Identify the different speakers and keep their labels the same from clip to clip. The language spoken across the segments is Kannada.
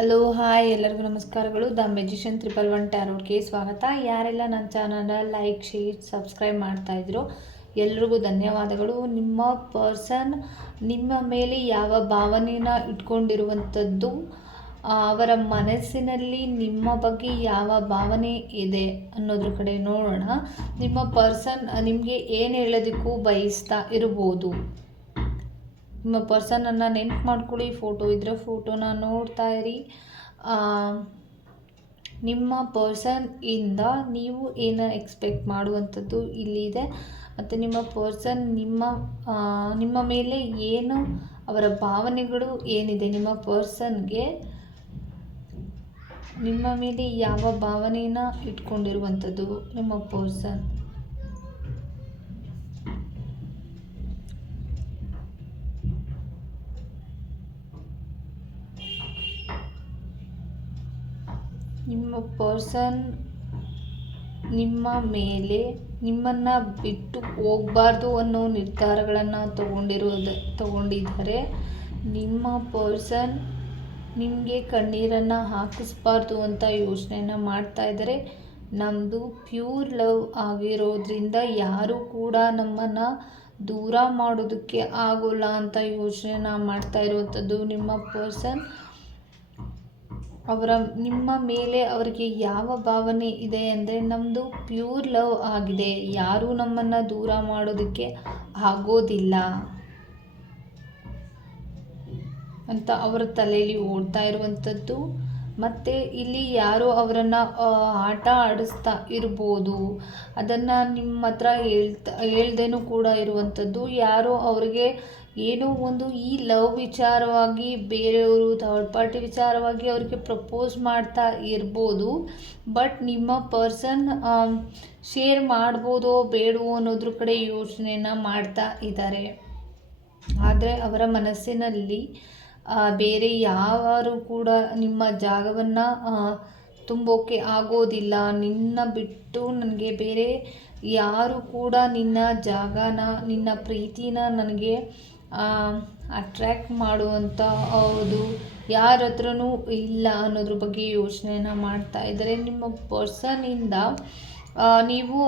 Speaker 1: ಹಲೋ ಹಾಯ್ ಎಲ್ಲರಿಗೂ ನಮಸ್ಕಾರಗಳು. ದ ಮೆಜಿಷಿಯನ್ ತ್ರಿಪಲ್ ಒನ್ ಟ್ಯಾರೋಟ್ಗೆ ಸ್ವಾಗತ. ಯಾರೆಲ್ಲ ನನ್ನ ಚಾನಲ್ನ ಲೈಕ್ ಶೇರ್ ಸಬ್ಸ್ಕ್ರೈಬ್ ಮಾಡ್ತಾ ಇದ್ರು, ಎಲ್ರಿಗೂ ಧನ್ಯವಾದಗಳು. ನಿಮ್ಮ ಪರ್ಸನ್ ನಿಮ್ಮ ಮೇಲೆ ಯಾವ ಭಾವನೆನ ಇಟ್ಕೊಂಡಿರುವಂಥದ್ದು ಅವರ ಮನಸ್ಸಿನಲ್ಲಿ ನಿಮ್ಮ ಬಗ್ಗೆ ಯಾವ ಭಾವನೆ ಇದೆ ಅನ್ನೋದ್ರ ಕಡೆ ನೋಡೋಣ. ನಿಮ್ಮ ಪರ್ಸನ್ ನಿಮಗೆ ಏನು ಹೇಳೋದಕ್ಕೂ ಬಯಸ್ತಾ ಇರ್ಬೋದು. ನಿಮ್ಮ ಪರ್ಸನನ್ನು ನೆನ್ಪು ಮಾಡ್ಕೊಳ್ಳಿ. ಫೋಟೋ ಇದ್ರೆ ಫೋಟೋನ ನೋಡ್ತಾ ಇರಿ. ನಿಮ್ಮ ಪರ್ಸನ್ ಇಂದ ನೀವು ಏನು ಎಕ್ಸ್ಪೆಕ್ಟ್ ಮಾಡುವಂಥದ್ದು ಇಲ್ಲಿದೆ ಮತ್ತು ನಿಮ್ಮ ಪರ್ಸನ್ ನಿಮ್ಮ ನಿಮ್ಮ ಮೇಲೆ ಏನು ಅವರ ಭಾವನೆಗಳು ಏನಿದೆ? ನಿಮ್ಮ ಪರ್ಸನ್ಗೆ ನಿಮ್ಮ ಮೇಲೆ ಯಾವ ಭಾವನೆಯನ್ನು ಇಟ್ಕೊಂಡಿರುವಂಥದ್ದು? ನಿಮ್ಮ ಪರ್ಸನ್ ನಿಮ್ಮ ಪರ್ಸನ್ ನಿಮ್ಮ ಮೇಲೆ ನಿಮ್ಮನ್ನು ಬಿಟ್ಟು ಹೋಗ್ಬಾರ್ದು ಅನ್ನೋ ನಿರ್ಧಾರಗಳನ್ನು ತಗೊಂಡಿರೋದು ತಗೊಂಡಿದ್ದಾರೆ. ನಿಮ್ಮ ಪರ್ಸನ್ ನಿಮಗೆ ಕಣ್ಣೀರನ್ನು ಹಾಕಿಸ್ಬಾರ್ದು ಅಂತ ಯೋಚನೆನ ಮಾಡ್ತಾ ಇದ್ದಾರೆ. ನಮ್ಮದು ಪ್ಯೂರ್ ಲವ್ ಆಗಿರೋದ್ರಿಂದ ಯಾರೂ ಕೂಡ ನಮ್ಮನ್ನು ದೂರ ಮಾಡೋದಕ್ಕೆ ಆಗೋಲ್ಲ ಅಂತ ಯೋಚನೆನ ಮಾಡ್ತಾ ಇರುವಂಥದ್ದು ನಿಮ್ಮ ಪರ್ಸನ್. ಅವರ, ನಿಮ್ಮ ಮೇಲೆ ಅವರಿಗೆ ಯಾವ ಭಾವನೆ ಇದೆ ಅಂದರೆ ನಮ್ಮದು ಪ್ಯೂರ್ ಲವ್ ಆಗಿದೆ. ಯಾರೂ ನಮ್ಮನ್ನು ದೂರ ಮಾಡೋದಕ್ಕೆ ಆಗೋದಿಲ್ಲ. ಅಂತ ಅವರ ತಲೆಯಲ್ಲಿ ಓಡ್ತಾ ಇರುವಂಥದ್ದು ಮತ್ತು ಇಲ್ಲಿ ಯಾರು ಅವರನ್ನು ಆಟ ಆಡಿಸ್ತಾ ಇರ್ಬೋದು. ಅದನ್ನು ನಿಮ್ಮ ಹತ್ರ ಹೇಳ್ತಾ, ಹೇಳ್ದೇನೂ ಕೂಡ ಇರುವಂಥದ್ದು ಯಾರೋ ಅವರಿಗೆ ಏನೋ ಒಂದು ಈ ಲವ್ ವಿಚಾರವಾಗಿ, ಬೇರೆಯವರು ಥರ್ಡ್ ಪಾರ್ಟಿ ವಿಚಾರವಾಗಿ ಅವರಿಗೆ ಪ್ರಪೋಸ್ ಮಾಡ್ತಾ ಇರ್ಬೋದು. ಬಟ್ ನಿಮ್ಮ ಪರ್ಸನ್ ಶೇರ್ ಮಾಡ್ಬೋದೋ ಬೇಡವೋ ಅನ್ನೋದ್ರ ಕಡೆ ಯೋಚನೆನ ಮಾಡ್ತಾ ಇದ್ದಾರೆ. ಆದರೆ ಅವರ ಮನಸ್ಸಿನಲ್ಲಿ ಬೇರೆ ಯಾರು ಕೂಡ ನಿಮ್ಮ ಜಾಗವನ್ನು ತುಂಬೋಕೆ ಆಗೋದಿಲ್ಲ. ನಿನ್ನ ಬಿಟ್ಟು ನನಗೆ ಬೇರೆ ಯಾರು ಕೂಡ ನಿನ್ನ ಜಾಗನ, ನಿನ್ನ ಪ್ರೀತಿನ ನನಗೆ ಅಟ್ರ್ಯಾಕ್ಟ್ ಮಾಡುವಂಥ ಹೌದು. ಯಾರ ಹತ್ರನೂ ಇಲ್ಲ ಅನ್ನೋದ್ರ ಬಗ್ಗೆ ಯೋಚನೆನ ಮಾಡ್ತಾ ಇದ್ದಾರೆ ನಿಮ್ಮ ಪರ್ಸನಿಂದ ನೀವು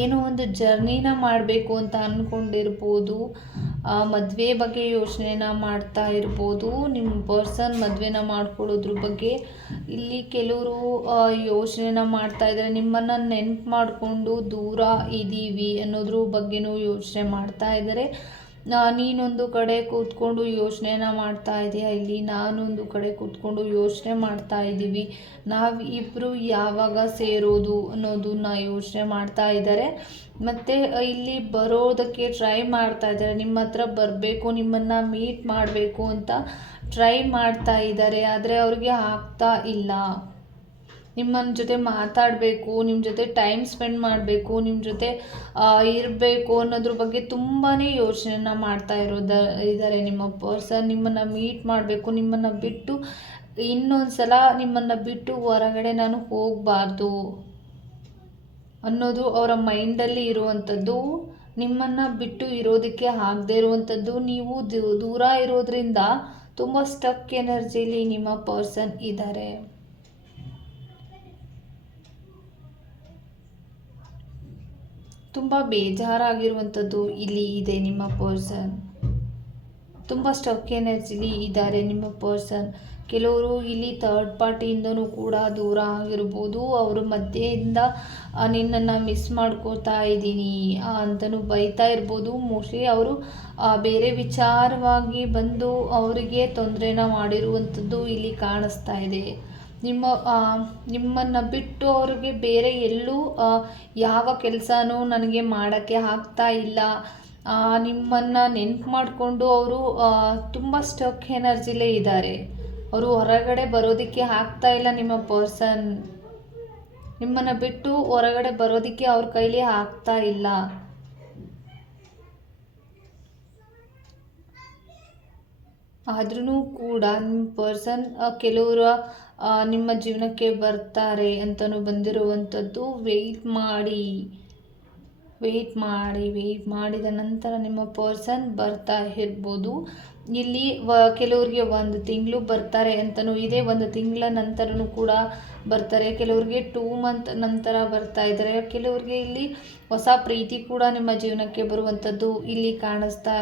Speaker 1: ಏನೋ ಒಂದು ಜರ್ನಿನ ಮಾಡಬೇಕು ಅಂತ ಅಂದ್ಕೊಂಡಿರ್ಬೋದು ಮದುವೆ ಬಗ್ಗೆ ಯೋಚನೆನ ಮಾಡ್ತಾ ಇರ್ಬೋದು. ನಿಮ್ಮ ಪರ್ಸನ್ ಮದುವೆನ ಮಾಡ್ಕೊಳ್ಳೋದ್ರ ಬಗ್ಗೆ ಇಲ್ಲಿ ಕೆಲವರು ಯೋಚನೆನ ಮಾಡ್ತಾ ಇದ್ದಾರೆ ನಿಮ್ಮನ್ನು ನೆನ್ಪು ಮಾಡಿಕೊಂಡು ದೂರ ಇದ್ದೀವಿ ಅನ್ನೋದ್ರ ಬಗ್ಗೆನೂ ಯೋಚನೆ ಮಾಡ್ತಾ ಇದ್ದಾರೆ ನೀನೊಂದು ಕಡೆ ಕೂತ್ಕೊಂಡು ಯೋಚನೆನ ಮಾಡ್ತಾ ಇದೆಯಾ ಇಲ್ಲಿ, ನಾನೊಂದು ಕಡೆ ಕೂತ್ಕೊಂಡು ಯೋಚನೆ ಮಾಡ್ತಾ ಇದ್ದೀವಿ ನಾವು ಇಬ್ಬರು ಯಾವಾಗ ಸೇರೋದು ಅನ್ನೋದನ್ನ ಯೋಚನೆ ಮಾಡ್ತಾ ಇದ್ದಾರೆ ಮತ್ತು ಇಲ್ಲಿ ಬರೋದಕ್ಕೆ ಟ್ರೈ ಮಾಡ್ತಾ ಇದ್ದಾರೆ ನಿಮ್ಮ ಹತ್ರ ಬರಬೇಕು, ನಿಮ್ಮನ್ನು ಮೀಟ್ ಮಾಡಬೇಕು ಅಂತ ಟ್ರೈ ಮಾಡ್ತಾ ಇದ್ದಾರೆ ಆದರೆ ಅವ್ರಿಗೆ ಆಗ್ತಾ ಇಲ್ಲ. ನಿಮ್ಮನ್ನ ಜೊತೆ ಮಾತಾಡಬೇಕು ನಿಮ್ಮ ಜೊತೆ ಟೈಮ್ ಸ್ಪೆಂಡ್ ಮಾಡಬೇಕು ನಿಮ್ಮ ಜೊತೆ ಇರಬೇಕು ಅನ್ನೋದ್ರ ಬಗ್ಗೆ ತುಂಬಾ ಯೋಚನೆನ ಮಾಡ್ತಾ ಇರೋದ ಇದ್ದಾರೆ ನಿಮ್ಮ ಪರ್ಸನ್ ನಿಮ್ಮನ್ನು ಮೀಟ್ ಮಾಡಬೇಕು, ನಿಮ್ಮನ್ನು ಬಿಟ್ಟು ಇನ್ನೊಂದು ಸಲ ನಿಮ್ಮನ್ನು ಬಿಟ್ಟು ಹೊರಗಡೆ ನಾನು ಹೋಗಬಾರ್ದು ಅನ್ನೋದು ಅವರ ಮೈಂಡಲ್ಲಿ ಇರುವಂಥದ್ದು ನಿಮ್ಮನ್ನು ಬಿಟ್ಟು ಇರೋದಕ್ಕೆ ಆಗದೆ ಇರುವಂಥದ್ದು ನೀವು ದೂರ ಇರೋದ್ರಿಂದ ತುಂಬ ಸ್ಟಕ್ ಎನರ್ಜಿಲಿ ನಿಮ್ಮ ಪರ್ಸನ್ ಇದ್ದಾರೆ ತುಂಬ ಬೇಜಾರಾಗಿರುವಂಥದ್ದು ಇಲ್ಲಿ ಇದೆ ನಿಮ್ಮ ಪರ್ಸನ್. ತುಂಬ ಸ್ಟಕ್ ಎನರ್ಜಿಲಿ ಇದ್ದಾರೆ ನಿಮ್ಮ ಪರ್ಸನ್. ಕೆಲವರು ಇಲ್ಲಿ ಥರ್ಡ್ ಪಾರ್ಟಿಯಿಂದನೂ ಕೂಡ ದೂರ ಆಗಿರ್ಬೋದು. ಅವ್ರ ಮಧ್ಯೆಯಿಂದ ನಿನ್ನನ್ನು ಮಿಸ್ ಮಾಡ್ಕೋತಾ ಇದ್ದೀನಿ ಅಂತಲೂ ಬೈತಾ ಇರ್ಬೋದು. ಮೋಸ್ಟ್ಲಿ ಅವರು ಬೇರೆ ವಿಚಾರವಾಗಿ ಬಂದು ಅವರಿಗೆ ತೊಂದರೆನ ಮಾಡಿರುವಂಥದ್ದು ಇಲ್ಲಿ ಕಾಣಿಸ್ತಾ ಇದೆ. ನಿಮ್ಮ ನಿಮ್ಮನ್ನು ಬಿಟ್ಟು ಅವ್ರಿಗೆ ಬೇರೆ ಎಲ್ಲೂ ಯಾವ ಕೆಲಸನೂ ನನಗೆ ಮಾಡೋಕ್ಕೆ ಆಗ್ತಾ ಇಲ್ಲ. ನಿಮ್ಮನ್ನು ನೆನ್ಪು ಮಾಡಿಕೊಂಡು ಅವರು ತುಂಬ ಸ್ಟಕ್ ಎನರ್ಜಿಲೇ ಇದ್ದಾರೆ. ಅವರು ಹೊರಗಡೆ ಬರೋದಕ್ಕೆ ಆಗ್ತಾ ಇಲ್ಲ ನಿಮ್ಮ ಪರ್ಸನ್ ನಿಮ್ಮನ್ನು ಬಿಟ್ಟು ಹೊರಗಡೆ ಬರೋದಕ್ಕೆ ಅವ್ರ ಕೈಲಿ ಆಗ್ತಾ ಇಲ್ಲ. ಆದ್ರೂ ಕೂಡ ನಿಮ್ಮ ಪರ್ಸನ್ ಕೆಲವರು ನಿಮ್ಮ ಜೀವನಕ್ಕೆ ಬರ್ತಾರೆ ಅಂತಲೂ ಬಂದಿರುವಂಥದ್ದು. ವೆಯ್ಟ್ ಮಾಡಿ ವೆಯ್ಟ್ ಮಾಡಿ ವೆಯ್ಟ್ ಮಾಡಿದ ನಂತರ ನಿಮ್ಮ ಪರ್ಸನ್ ಬರ್ತಾ ಇರ್ಬೋದು. ಇಲ್ಲಿ ವ, ಕೆಲವ್ರಿಗೆ ಒಂದು ತಿಂಗಳು ಬರ್ತಾರೆ ಅಂತಲೂ ಇದೆ. ಒಂದು ತಿಂಗಳ ನಂತರನೂ ಕೂಡ ಬರ್ತಾರೆ. ಕೆಲವ್ರಿಗೆ ಟೂ ಮಂತ್ ನಂತರ ಬರ್ತಾ ಇದ್ದಾರೆ. ಕೆಲವ್ರಿಗೆ ಇಲ್ಲಿ ಹೊಸ ಪ್ರೀತಿ ಕೂಡ ನಿಮ್ಮ ಜೀವನಕ್ಕೆ ಬರುವಂಥದ್ದು ಇಲ್ಲಿ ಕಾಣಿಸ್ತಾ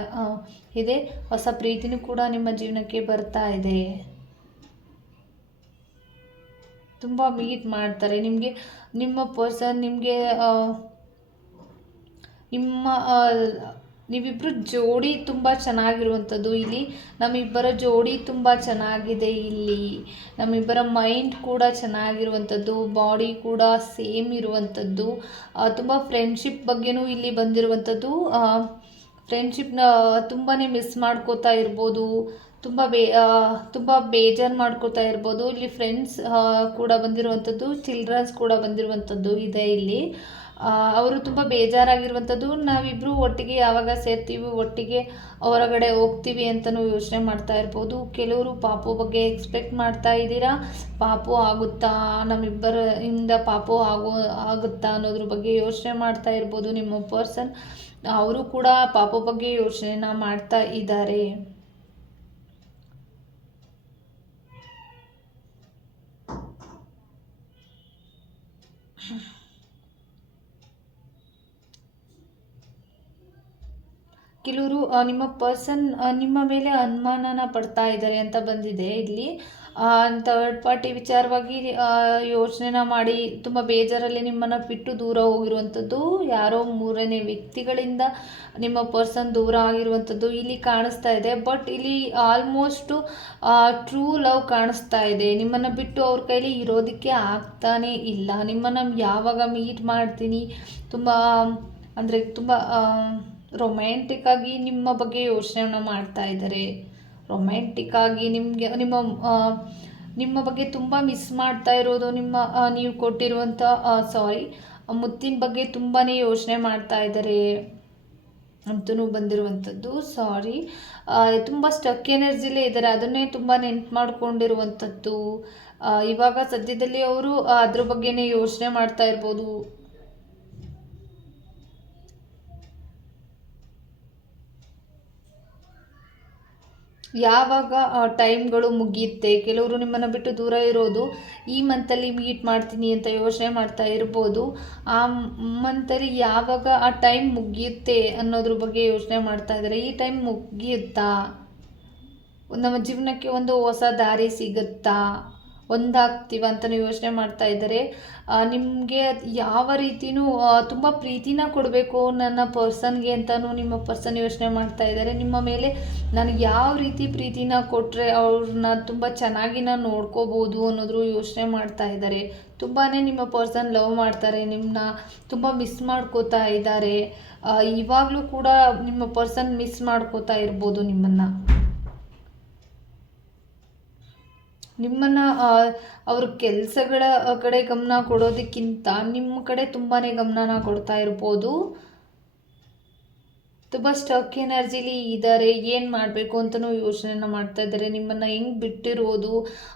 Speaker 1: ಇದೆ. ಹೊಸ ಪ್ರೀತಿನೂ ಕೂಡ ನಿಮ್ಮ ಜೀವನಕ್ಕೆ ಬರ್ತಾ ಇದೆ. ತುಂಬ ಮೀಟ್ ಮಾಡ್ತಾರೆ. ನಿಮಗೆ, ನಿಮ್ಮ ಪರ್ಸನ್ ನಿಮಗೆ ನಿಮ್ಮ ನೀವಿಬ್ಬರು ಜೋಡಿ ತುಂಬ ಚೆನ್ನಾಗಿರುವಂಥದ್ದು ಇಲ್ಲಿ. ನಮ್ಮಿಬ್ಬರ ಜೋಡಿ ತುಂಬ ಚೆನ್ನಾಗಿದೆ ಇಲ್ಲಿ. ನಮ್ಮಿಬ್ಬರ ಮೈಂಡ್ ಕೂಡ ಚೆನ್ನಾಗಿರುವಂಥದ್ದು ಬಾಡಿ ಕೂಡ ಸೇಮ್ ಇರುವಂಥದ್ದು. ತುಂಬ ಫ್ರೆಂಡ್ಶಿಪ್ ಬಗ್ಗೆನೂ ಇಲ್ಲಿ ಬಂದಿರುವಂಥದ್ದು. ಫ್ರೆಂಡ್ಶಿಪ್ನ ತುಂಬಾ ಮಿಸ್ ಮಾಡ್ಕೋತಾ ಇರ್ಬೋದು. ತುಂಬ ಬೇ ತುಂಬ ಬೇಜಾರು ಮಾಡ್ಕೋತಾ ಇರ್ಬೋದು. ಇಲ್ಲಿ ಫ್ರೆಂಡ್ಸ್ ಕೂಡ ಬಂದಿರುವಂಥದ್ದು ಚಿಲ್ಡ್ರನ್ಸ್ ಕೂಡ ಬಂದಿರುವಂಥದ್ದು ಇದೆ ಇಲ್ಲಿ. ಅವರು ತುಂಬ ಬೇಜಾರಾಗಿರುವಂಥದ್ದು. ನಾವಿಬ್ಬರು ಒಟ್ಟಿಗೆ ಯಾವಾಗ ಸೇರ್ತೀವಿ, ಒಟ್ಟಿಗೆ ಹೊರಗಡೆ ಹೋಗ್ತೀವಿ ಅಂತಲೂ ಯೋಚನೆ ಮಾಡ್ತಾ ಇರ್ಬೋದು. ಕೆಲವರು ಪಾಪು ಬಗ್ಗೆ ಎಕ್ಸ್ಪೆಕ್ಟ್ ಮಾಡ್ತಾ ಇದ್ದೀರಾ? ಪಾಪು ಆಗುತ್ತಾ? ನಮ್ಮಿಬ್ಬರ ಇಂದ ಪಾಪು ಆಗೋ, ಆಗುತ್ತಾ ಅನ್ನೋದ್ರ ಬಗ್ಗೆ ಯೋಚನೆ ಮಾಡ್ತಾ ಇರ್ಬೋದು ನಿಮ್ಮ ಪರ್ಸನ್ ಅವರು ಕೂಡ ಪಾಪು ಬಗ್ಗೆ ಯೋಚನೆನ ಮಾಡ್ತಾ ಇದ್ದಾರೆ. ಕೆಲವರು ನಿಮ್ಮ ಪರ್ಸನ್ ನಿಮ್ಮ ಮೇಲೆ ಅನುಮಾನನ ಪಡ್ತಾ ಇದ್ದಾರೆ ಅಂತ ಬಂದಿದೆ ಇಲ್ಲಿ. ಥರ್ಡ್ ಪಾರ್ಟಿ ವಿಚಾರವಾಗಿ ಯೋಚನೆನ ಮಾಡಿ ತುಂಬ ಬೇಜಾರಲ್ಲಿ ನಿಮ್ಮನ್ನು ಬಿಟ್ಟು ದೂರ ಹೋಗಿರುವಂಥದ್ದು ಯಾರೋ ಮೂರನೇ ವ್ಯಕ್ತಿಗಳಿಂದ ನಿಮ್ಮ ಪರ್ಸನ್ ದೂರ ಆಗಿರುವಂಥದ್ದು ಇಲ್ಲಿ ಕಾಣಿಸ್ತಾ ಇದೆ. ಬಟ್ ಇಲ್ಲಿ ಆಲ್ಮೋಸ್ಟು ಟ್ರೂ ಲವ್ ಕಾಣಿಸ್ತಾ ಇದೆ. ನಿಮ್ಮನ್ನು ಬಿಟ್ಟು ಅವ್ರ ಕೈಲಿ ಇರೋದಕ್ಕೆ ಆಗ್ತಾನೇ ಇಲ್ಲ. ನಿಮ್ಮನ್ನು ಯಾವಾಗ ಮೀಟ್ ಮಾಡ್ತೀನಿ, ತುಂಬ, ಅಂದರೆ ತುಂಬ ರೊಮ್ಯಾಂಟಿಕ್ ಆಗಿ ನಿಮ್ಮ ಬಗ್ಗೆ ಯೋಚನೆಯನ್ನು ಮಾಡ್ತಾ ಇದ್ದಾರೆ. ರೊಮ್ಯಾಂಟಿಕ್ ಆಗಿ ನಿಮಗೆ, ನಿಮ್ಮ ನಿಮ್ಮ ಬಗ್ಗೆ ತುಂಬ ಮಿಸ್ ಮಾಡ್ತಾ ಇರೋದು ನಿಮ್ಮ ನೀವು ಕೊಟ್ಟಿರುವಂಥ ಸಾರಿ ಮುತ್ತಿನ ಬಗ್ಗೆ ತುಂಬಾ ಯೋಚನೆ ಮಾಡ್ತಾ ಇದ್ದಾರೆ ಅಂತಲೂ ಬಂದಿರುವಂಥದ್ದು ಸಾರಿ ತುಂಬ ಸ್ಟಕ್ ಎನರ್ಜಿಲೇ ಇದ್ದಾರೆ, ಅದನ್ನೇ ತುಂಬ ನೆನ್ಪು ಮಾಡ್ಕೊಂಡಿರುವಂಥದ್ದು. ಇವಾಗ ಸದ್ಯದಲ್ಲಿ ಅವರು ಅದ್ರ ಬಗ್ಗೆನೇ ಯೋಚನೆ ಮಾಡ್ತಾ ಇರ್ಬೋದು. ಯಾವಾಗ ಆ ಟೈಮ್ಗಳು ಮುಗಿಯುತ್ತೆ? ಕೆಲವರು ನಿಮ್ಮನ್ನು ಬಿಟ್ಟು ದೂರ ಇರೋದು ಈ ಮಂತಲ್ಲಿ ಮೀಟ್ ಮಾಡ್ತೀನಿ ಅಂತ ಯೋಚನೆ ಮಾಡ್ತಾ ಇರ್ಬೋದು. ಆ ಮಂತಲ್ಲಿ ಯಾವಾಗ ಆ ಟೈಮ್ ಮುಗಿಯುತ್ತೆ ಅನ್ನೋದ್ರ ಬಗ್ಗೆ ಯೋಚನೆ ಮಾಡ್ತಾ ಇದ್ದಾರೆ. ಈ ಟೈಮ್ ಮುಗಿಯುತ್ತಾ? ನಮ್ಮ ಜೀವನಕ್ಕೆ ಒಂದು ಹೊಸ ದಾರಿ ಸಿಗುತ್ತಾ? ಒಂದಾಗ್ತೀವ ಅಂತಲೂ ಯೋಚನೆ ಮಾಡ್ತಾ ಇದ್ದಾರೆ. ನಿಮಗೆ ಯಾವ ರೀತಿನೂ ತುಂಬ ಪ್ರೀತಿನ ಕೊಡಬೇಕು ನನ್ನ ಪರ್ಸನ್ಗೆ ಅಂತಲೂ ನಿಮ್ಮ ಪರ್ಸನ್ ಯೋಚನೆ ಮಾಡ್ತಾ ಇದ್ದಾರೆ. ನಿಮ್ಮ ಮೇಲೆ ನನಗೆ ಯಾವ ರೀತಿ ಪ್ರೀತಿನ ಕೊಟ್ಟರೆ ಅವ್ರನ್ನ ತುಂಬ ಚೆನ್ನಾಗಿ ನಾನು ನೋಡ್ಕೋಬೋದು ಅನ್ನೋದ್ರು ಯೋಚನೆ ಮಾಡ್ತಾ ಇದ್ದಾರೆ. ತುಂಬಾ ನಿಮ್ಮ ಪರ್ಸನ್ ಲವ್ ಮಾಡ್ತಾರೆ ನಿಮ್ಮನ್ನ ತುಂಬ ಮಿಸ್ ಮಾಡ್ಕೋತಾ ಇದ್ದಾರೆ. ಇವಾಗಲೂ ಕೂಡ ನಿಮ್ಮ ಪರ್ಸನ್ ಮಿಸ್ ಮಾಡ್ಕೋತಾ ಇರ್ಬೋದು ನಿಮ್ಮನ್ನು. ನಿಮ್ಮನ್ನು ಅವ್ರ ಕೆಲಸಗಳ ಕಡೆ ಗಮನ ಕೊಡೋದಕ್ಕಿಂತ ನಿಮ್ಮ ಕಡೆ ತುಂಬಾ ಗಮನನ ಕೊಡ್ತಾ ಇರ್ಬೋದು. ತುಂಬ ಸ್ಟಕ್ ಎನರ್ಜಿಲಿ ಇದ್ದಾರೆ ಏನು ಮಾಡಬೇಕು ಅಂತಲೂ ಯೋಚನೆನ ಮಾಡ್ತಾ ಇದ್ದಾರೆ ನಿಮ್ಮನ್ನು ಹೆಂಗೆ ಬಿಟ್ಟಿರೋದು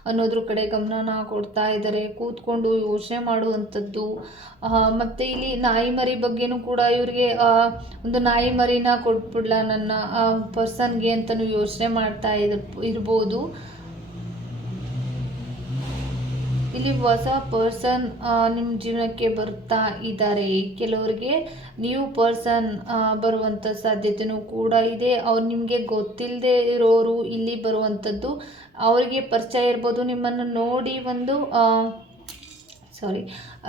Speaker 1: ಅನ್ನೋದ್ರ ಕಡೆ ಗಮನನ ಕೊಡ್ತಾ ಇದ್ದಾರೆ ಕೂತ್ಕೊಂಡು ಯೋಚನೆ ಮಾಡುವಂಥದ್ದು. ಮತ್ತು ಇಲ್ಲಿ ನಾಯಿ ಮರಿ ಬಗ್ಗೆನೂ ಕೂಡ ಇವರಿಗೆ ಒಂದು ನಾಯಿ ಮರಿನ ಕೊಟ್ಬಿಡ್ಲ ನನ್ನ ಪರ್ಸನ್ಗೆ ಅಂತಲೂ ಯೋಚನೆ ಮಾಡ್ತಾ ಇದ್, ಇರ್ಬೋದು. ಇಲ್ಲಿ ಹೊಸ ಪರ್ಸನ್ ನಿಮ್ಮ ಜೀವನಕ್ಕೆ ಬರ್ತಾ ಇದ್ದಾರೆ. ಕೆಲವರಿಗೆ ನ್ಯೂ ಪರ್ಸನ್ ಬರುವಂಥ ಸಾಧ್ಯತೆನೂ ಕೂಡ ಇದೆ. ಅವ್ರು ನಿಮಗೆ ಗೊತ್ತಿಲ್ಲದೆ ಇರೋರು ಇಲ್ಲಿ ಬರುವಂಥದ್ದು ಅವರಿಗೆ ಪರಿಚಯ ಇರ್ಬೋದು. ನಿಮ್ಮನ್ನು ನೋಡಿ ಒಂದು ಸಾರಿ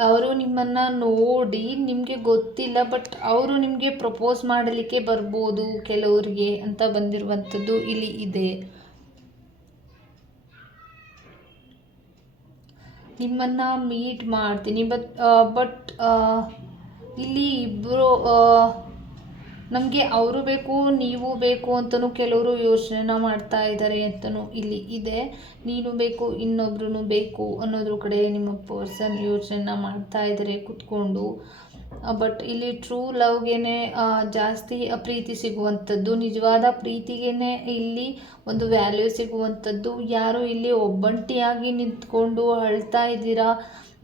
Speaker 1: ಅವರು ನಿಮ್ಮನ್ನು ನೋಡಿ ನಿಮಗೆ ಗೊತ್ತಿಲ್ಲ ಬಟ್ ಅವರು ನಿಮಗೆ ಪ್ರಪೋಸ್ ಮಾಡಲಿಕ್ಕೆ ಬರ್ಬೋದು ಕೆಲವರಿಗೆ ಅಂತ ಬಂದಿರುವಂಥದ್ದು ಇಲ್ಲಿ ಇದೆ. ನಿಮ್ಮನ್ನು ಮೀಟ್ ಮಾಡ್ತೀನಿ. ಬಟ್ ಬಟ್ ಇಲ್ಲಿ ಇಬ್ಬರು ನಮಗೆ ಅವರು ಬೇಕು, ನೀವು ಬೇಕು ಅಂತಲೂ ಕೆಲವರು ಯೋಚನೆ ಮಾಡ್ತಾ ಇದ್ದಾರೆ ಅಂತಲೂ ಇಲ್ಲಿ ಇದೆ. ನೀನು ಬೇಕು ಇನ್ನೊಬ್ರು ಬೇಕು ಅನ್ನೋದ್ರ ಕಡೆ ನಿಮ್ಮ ಪರ್ಸನ್ ಯೋಚನೆ ಮಾಡ್ತಾ ಇದ್ದಾರೆ ಕುತ್ಕೊಂಡು. ಬಟ್ ಇಲ್ಲಿ ಟ್ರೂ ಲವ್ಗೆನೆ ಜಾಸ್ತಿ ಪ್ರೀತಿ ಸಿಗುವಂಥದ್ದು, ನಿಜವಾದ ಪ್ರೀತಿಗೇನೆ ಇಲ್ಲಿ ಒಂದು ವ್ಯಾಲ್ಯೂ ಸಿಗುವಂಥದ್ದು. ಯಾರು ಇಲ್ಲಿ ಒಬ್ಬಂಟಿಯಾಗಿ ನಿಂತ್ಕೊಂಡು ಅಳ್ತಾ ಇದ್ದೀರಾ?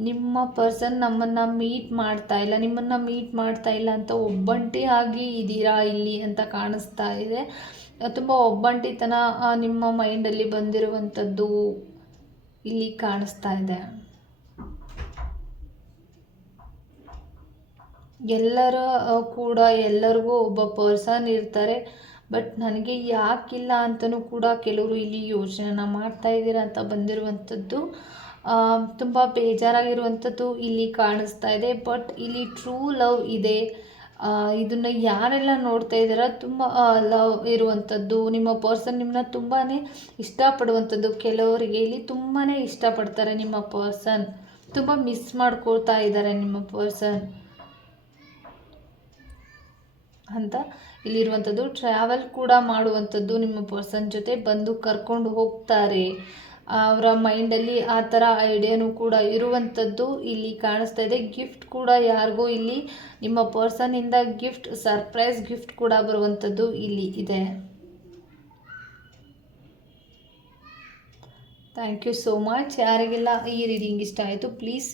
Speaker 1: ನಿಮ್ಮ ಪರ್ಸನ್ ನಮ್ಮನ್ನು ಮೀಟ್ ಮಾಡ್ತಾ ಇಲ್ಲ, ನಿಮ್ಮನ್ನು ಮೀಟ್ ಮಾಡ್ತಾ ಇಲ್ಲ ಅಂತ ಒಬ್ಬಂಟಿಯಾಗಿ ಇದ್ದೀರಾ ಇಲ್ಲಿ ಅಂತ ಕಾಣಿಸ್ತಾ ಇದೆ. ತುಂಬ ಒಬ್ಬಂಟಿತನ ನಿಮ್ಮ ಮೈಂಡಲ್ಲಿ ಬಂದಿರುವಂಥದ್ದು ಇಲ್ಲಿ ಕಾಣಿಸ್ತಾ ಇದೆ. ಎಲ್ಲರ ಕೂಡ ಎಲ್ಲರಿಗೂ ಒಬ್ಬ ಪರ್ಸನ್ ಇರ್ತಾರೆ. ಬಟ್ ನನಗೆ ಯಾಕಿಲ್ಲ ಅಂತಲೂ ಕೂಡ ಕೆಲವರು ಇಲ್ಲಿ ಯೋಚನೆನ ಮಾಡ್ತಾ ಇದ್ದೀರಾ ಅಂತ ಬಂದಿರುವಂಥದ್ದು ತುಂಬ ಬೇಜಾರಾಗಿರುವಂಥದ್ದು ಇಲ್ಲಿ ಕಾಣಿಸ್ತಾ ಇದೆ. ಬಟ್ ಇಲ್ಲಿ ಟ್ರೂ ಲವ್ ಇದೆ. ಇದನ್ನು ಯಾರೆಲ್ಲ ನೋಡ್ತಾ ಇದ್ದೀರ, ತುಂಬ ಲವ್ ಇರುವಂಥದ್ದು ನಿಮ್ಮ ಪರ್ಸನ್ ನಿಮ್ಮನ್ನ ತುಂಬಾ ಇಷ್ಟಪಡುವಂಥದ್ದು ಕೆಲವರಿಗೆ ಇಲ್ಲಿ ತುಂಬಾ ಇಷ್ಟಪಡ್ತಾರೆ ನಿಮ್ಮ ಪರ್ಸನ್ ತುಂಬ ಮಿಸ್ ಮಾಡ್ಕೊಳ್ತಾ ಇದ್ದಾರೆ ನಿಮ್ಮ ಪರ್ಸನ್ ಅಂತ ಇಲ್ಲಿರುವಂಥದ್ದು. ಟ್ರಾವೆಲ್ ಕೂಡ ಮಾಡುವಂಥದ್ದು ನಿಮ್ಮ ಪರ್ಸನ್ ಜೊತೆ ಬಂದು ಕರ್ಕೊಂಡು ಹೋಗ್ತಾರೆ. ಅವರ ಮೈಂಡಲ್ಲಿ ಆ ಥರ ಐಡಿಯಾನು ಕೂಡ ಇರುವಂಥದ್ದು ಇಲ್ಲಿ ಕಾಣಿಸ್ತಾ ಇದೆ. ಗಿಫ್ಟ್ ಕೂಡ ಯಾರಿಗೂ ಇಲ್ಲಿ ನಿಮ್ಮ ಪರ್ಸನ್ನಿಂದ ಗಿಫ್ಟ್ ಸರ್ಪ್ರೈಸ್ ಗಿಫ್ಟ್ ಕೂಡ ಬರುವಂಥದ್ದು ಇಲ್ಲಿ ಇದೆ. ಥ್ಯಾಂಕ್ ಯು ಸೋ ಮಚ್ ಯಾರಿಗೆಲ್ಲ ಈ ರೀಡಿಂಗ್ ಇಷ್ಟ ಆಯಿತು ಪ್ಲೀಸ್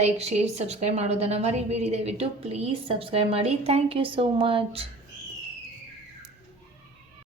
Speaker 1: ಲೈಕ್ ಶೇರ್ ಸಬ್ಸ್ಕ್ರೈಬ್ ಮಾಡೋದನ್ನು ಮರಿಬೇಡಿ. ದಯವಿಟ್ಟು ಪ್ಲೀಸ್ ಸಬ್ಸ್ಕ್ರೈಬ್ ಮಾಡಿ. Thank you so much